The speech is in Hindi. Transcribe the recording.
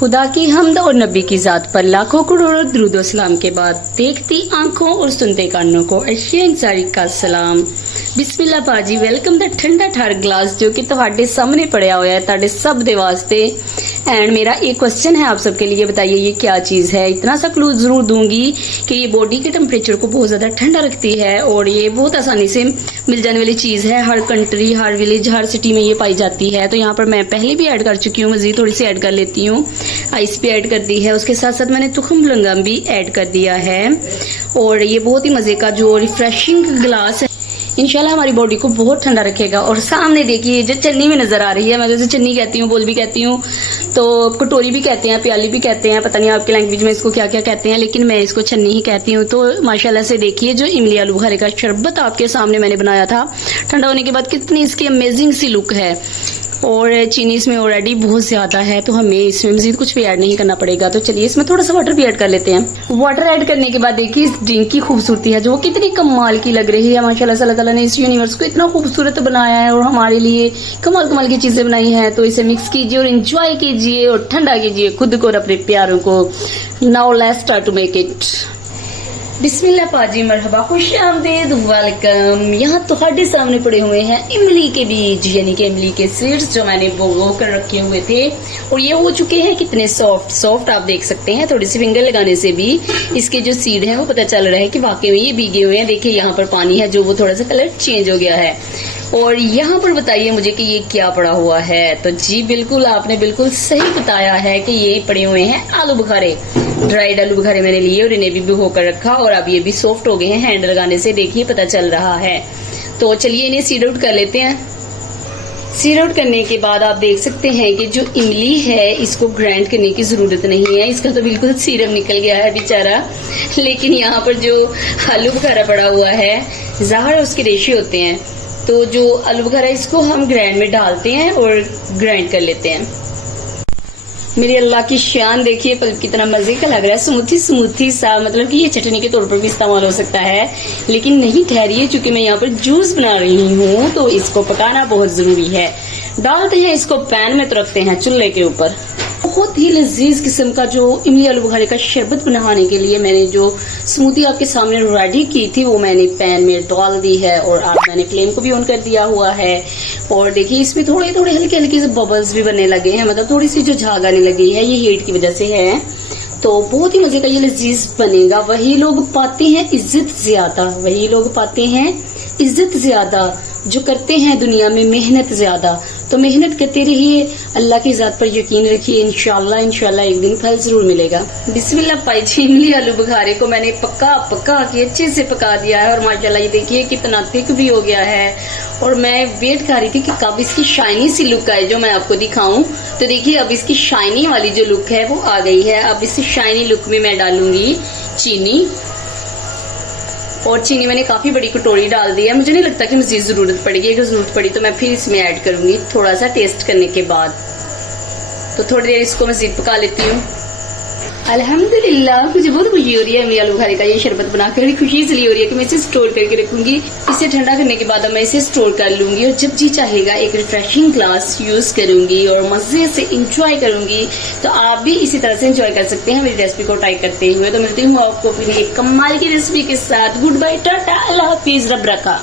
खुदा की हम्द और नबी की जात पर लाखों करोड़ों दुरूद सलाम के बाद देखती आंखों और सुनते कानों को अर्शिया इंसारी का सलाम। बिस्मिल्लाह पाजी, वेलकम द ठंडा ठार ग्लास जो कि ਤੁਹਾਡੇ सामने पड़िया हुआ है ਤੁਹਾਡੇ सब दे वास्ते। एंड मेरा एक क्वेश्चन है आप सबके लिए, बताइए ये क्या चीज है। इतना सा क्लू जरूर दूंगी कि ये बॉडी के टेम्परेचर को बहुत ज्यादा ठंडा रखती है और ये बहुत आसानी से मिल जाने वाली चीज है। हर कंट्री, हर विलेज, हर सिटी में ये पाई जाती है। तो यहाँ पर मैं पहले भी ऐड कर चुकी हूँ, मजीद थोड़ी सी ऐड कर लेती हूँ। आइस भी ऐड कर दी है, उसके साथ साथ मैंने तुखम लंगम भी ऐड कर दिया है। और ये बहुत ही मजे का जो रिफ्रेशिंग ग्लास है, इंशाल्लाह हमारी बॉडी को बहुत ठंडा रखेगा। और सामने देखिए जो चन्नी में नजर आ रही है, मैं जैसे चन्नी कहती हूँ, बोल भी कहती हूँ, तो कटोरी भी कहते हैं, प्याली भी कहते हैं, पता नहीं आपकी लैंग्वेज में इसको क्या क्या कहते हैं, लेकिन मैं इसको चन्नी ही कहती हूँ। तो माशाल्लाह से देखिए जो इमली आलू बुखारे का शरबत आपके सामने मैंने बनाया था, ठंडा होने के बाद कितनी इसकी अमेजिंग सी लुक है। और चीनी इसमें ऑलरेडी बहुत ज्यादा है, तो हमें इसमें मजीद कुछ भी ऐड नहीं करना पड़ेगा। तो चलिए इसमें थोड़ा सा वाटर भी ऐड कर लेते हैं। वाटर ऐड करने के बाद देखिए इस ड्रिंक की खूबसूरती है जो कितनी कमाल की लग रही है। माशाल्लाह से अल्लाह ताला ने इस यूनिवर्स को इतना खूबसूरत बनाया है और हमारे लिए कमाल कमाल की चीजें बनाई हैं। तो इसे मिक्स कीजिए और एंजॉय कीजिए और ठंडा कीजिए खुद को और अपने प्यारों को। Now let's start to make it. बिस्मिल्लाह पाजी, मरहबा, खुश आमदीद, वेलकम। यहाँ तुम्हारे सामने पड़े हुए हैं इमली के बीज, यानी कि इमली के सीड्स जो मैंने भिगो कर रखे हुए थे और ये हो चुके हैं कितने सॉफ्ट आप देख सकते हैं। थोड़ी सी फिंगर लगाने से भी इसके जो सीड हैं वो पता चल रहा है कि वाकई में ये भीगे हुए हैं। देखिए यहाँ पर पानी है जो वो थोड़ा सा कलर चेंज हो गया है। और यहाँ पर बताइए मुझे कि ये क्या पड़ा हुआ है। तो जी बिल्कुल, आपने बिल्कुल सही बताया है कि ये पड़े हुए हैं आलू बुखारे। ड्राइड आलू बुखारे मैंने लिए और इन्हें भी भिगो कर रखा और अब ये भी सॉफ्ट हो गए हैं हैंड लगाने से, देखिए पता चल रहा है। तो चलिए इन्हें सीड आउट कर लेते हैं। सीड आउट करने के बाद आप देख सकते हैं कि जो इमली है इसको ग्राइंड करने की जरूरत नहीं है, इसका तो बिल्कुल सीरम निकल गया है बेचारा। लेकिन यहाँ पर जो आलू बुखारा पड़ा हुआ है, ज़ाहिर उसके रेशे होते हैं, तो जो आलू बुखारा इसको हम ग्राइंड में डालते हैं और ग्राइंड कर लेते हैं। मेरी अल्लाह की शान देखिए, पल्प कितना मजे का लग रहा है, स्मूथी सा, मतलब कि ये चटनी के तौर पर भी इस्तेमाल हो सकता है। लेकिन नहीं, ठहरिए, चूंकि मैं यहाँ पर जूस बना रही हूँ तो इसको पकाना बहुत जरूरी है। डालते हैं इसको पैन में, तो रखते हैं चूल्हे के ऊपर। बहुत ही लजीज किस्म का जो इमली आलू बुखारे का शरबत बनाने के लिए मैंने जो स्मूदी आपके सामने रेडी की थी वो मैंने पैन में डाल दी है और आज मैंने फ्लेम को भी ऑन कर दिया हुआ है। और देखिए इसमें थोड़े थोड़े हल्के से बबल्स भी बनने लगे हैं, मतलब थोड़ी सी जो झाग आने लगी है, ये हीट की वजह से है। तो बहुत ही मजे का ये लजीज बनेगा। वही लोग पाते हैं इज्जत ज्यादा, वही लोग पाते हैं इज्जत ज्यादा जो करते हैं दुनिया में मेहनत ज्यादा। तो मेहनत करते रहिए, अल्लाह की जात पर यकीन रखिए, इंशाल्लाह एक दिन फल जरूर मिलेगा। बिस्मिल्लाह पाई जी, इमली आलू बुखारे को मैंने पका के अच्छे से पका दिया है और माशाल्लाह ये देखिए कितना थिक भी हो गया है। और मैं वेट कर रही थी कि कब इसकी शाइनी सी लुक आए जो मैं आपको दिखाऊं। तो देखिए अब इसकी शाइनी वाली जो लुक है वो आ गई है। अब इस शाइनी लुक में मैं डालूंगी चीनी, और चीनी मैंने काफी बड़ी कटोरी डाल दी है। मुझे नहीं लगता कि मजीद जरूरत पड़ेगी, अगर जरूरत पड़ी तो मैं फिर इसमें ऐड करूंगी थोड़ा सा टेस्ट करने के बाद। तो थोड़ी देर इसको मजीद पका लेती हूँ। अल्हम्दुलिल्लाह, मुझे बहुत खुशी हो रही है इमली आलू बुखारे का ये शरबत बनाकर। खुशी इसलिए हो रही है कि मैं इसे स्टोर करके रखूंगी। इसे ठंडा करने के बाद मैं इसे स्टोर कर लूंगी और जब जी चाहेगा एक रिफ्रेशिंग ग्लास यूज करूंगी और मजे से इंजॉय करूंगी। तो आप भी इसी तरह से इंजॉय कर सकते हैं मेरी रेसिपी को ट्राई करते हुए। तो मिलती हूँ आपको फिर एक कमाल की रेसिपी के साथ। गुड बाय, टाटा, अल्लाह हाफिज, रब रखा।